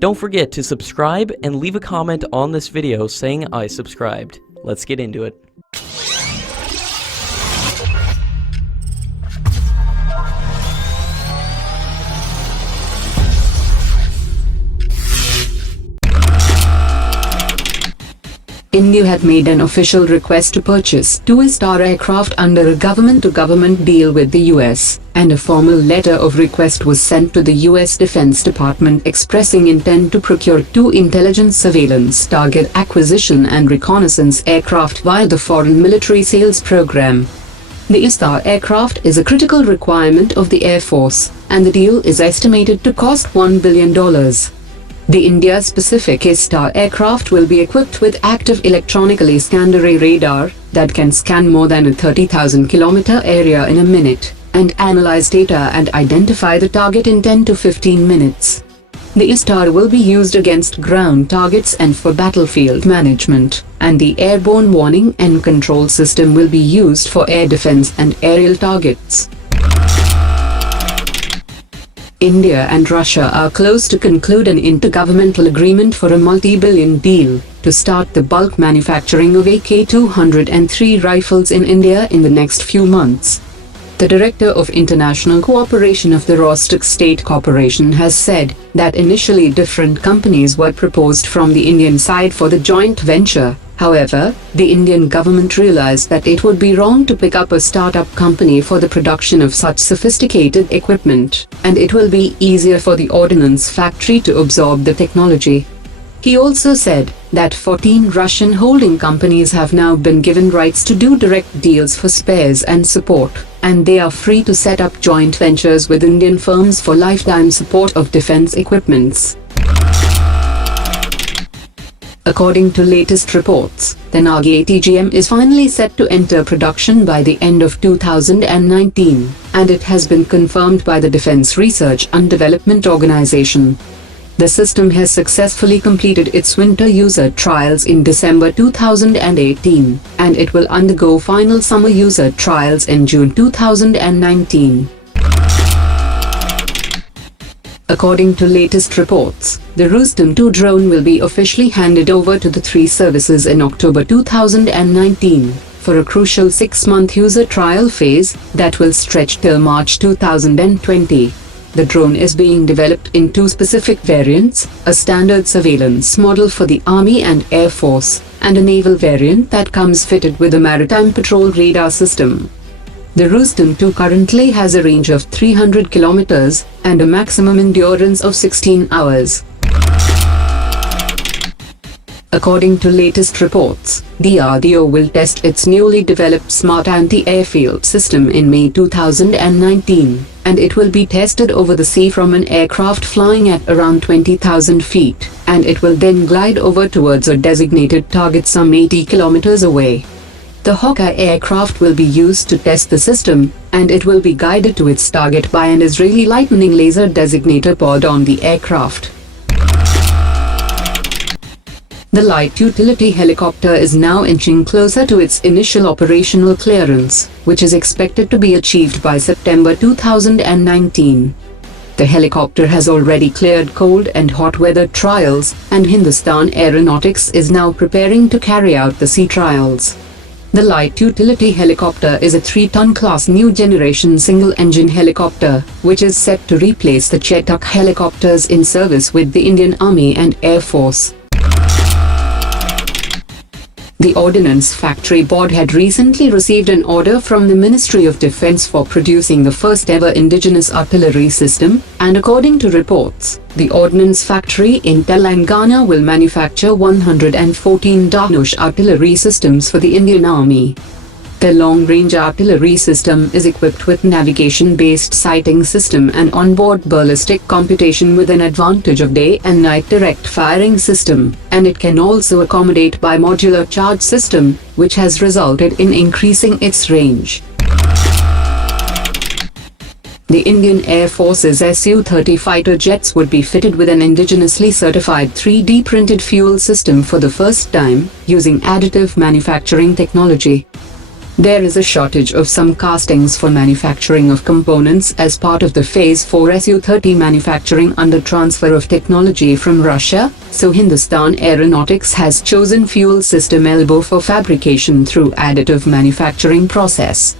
Don't forget to subscribe and leave a comment on this video saying I subscribed. Let's get into it. India had made an official request to purchase two A-Star aircraft under a government-to-government deal with the US, and a formal letter of request was sent to the US Defense Department expressing intent to procure two intelligence surveillance target acquisition and reconnaissance aircraft via the Foreign Military Sales Program. The A-Star aircraft is a critical requirement of the Air Force, and the deal is estimated to cost $1 billion. The India-specific A-Star aircraft will be equipped with active electronically scanned array radar that can scan more than a 30,000-kilometer area in a minute, and analyze data and identify the target in 10 to 15 minutes. The A-Star will be used against ground targets and for battlefield management, and the airborne warning and control system will be used for air defense and aerial targets. India and Russia are close to conclude an intergovernmental agreement for a multi-billion deal to start the bulk manufacturing of AK-203 rifles in India in the next few months. The Director of International Cooperation of the Rostock State Corporation has said that initially different companies were proposed from the Indian side for the joint venture. However, the Indian government realized that it would be wrong to pick up a startup company for the production of such sophisticated equipment, and it will be easier for the ordnance factory to absorb the technology. He also said that 14 Russian holding companies have now been given rights to do direct deals for spares and support, and they are free to set up joint ventures with Indian firms for lifetime support of defense equipments. According to latest reports, the Nagi ATGM is finally set to enter production by the end of 2019, and it has been confirmed by the Defense Research and Development Organization. The system has successfully completed its winter user trials in December 2018, and it will undergo final summer user trials in June 2019. According to latest reports, the Rustam-2 drone will be officially handed over to the three services in October 2019 for a crucial 6-month user trial phase that will stretch till March 2020. The drone is being developed in two specific variants, a standard surveillance model for the Army and Air Force, and a naval variant that comes fitted with a maritime patrol radar system. The Rustam-2 currently has a range of 300 kilometers and a maximum endurance of 16 hours. According to latest reports, DRDO will test its newly developed smart anti-airfield system in May 2019, and it will be tested over the sea from an aircraft flying at around 20,000 feet, and it will then glide over towards a designated target some 80 kilometers away. The Hawkeye aircraft will be used to test the system, and it will be guided to its target by an Israeli Lightning laser designator pod on the aircraft. The light utility helicopter is now inching closer to its initial operational clearance, which is expected to be achieved by September 2019. The helicopter has already cleared cold and hot weather trials, and Hindustan Aeronautics is now preparing to carry out the sea trials. The light utility helicopter is a 3-ton class new generation single-engine helicopter, which is set to replace the Chetak helicopters in service with the Indian Army and Air Force. The Ordnance Factory Board had recently received an order from the Ministry of Defense for producing the first-ever indigenous artillery system, and according to reports, the Ordnance Factory in Telangana will manufacture 114 Dhanush artillery systems for the Indian Army. The long-range artillery system is equipped with navigation-based sighting system and onboard ballistic computation with an advantage of day and night direct firing system, and it can also accommodate bimodular charge system, which has resulted in increasing its range. The Indian Air Force's Su-30 fighter jets would be fitted with an indigenously certified 3D printed fuel system for the first time, using additive manufacturing technology. There is a shortage of some castings for manufacturing of components as part of the Phase 4 Su-30 manufacturing under transfer of technology from Russia, so Hindustan Aeronautics has chosen fuel system elbow for fabrication through additive manufacturing process.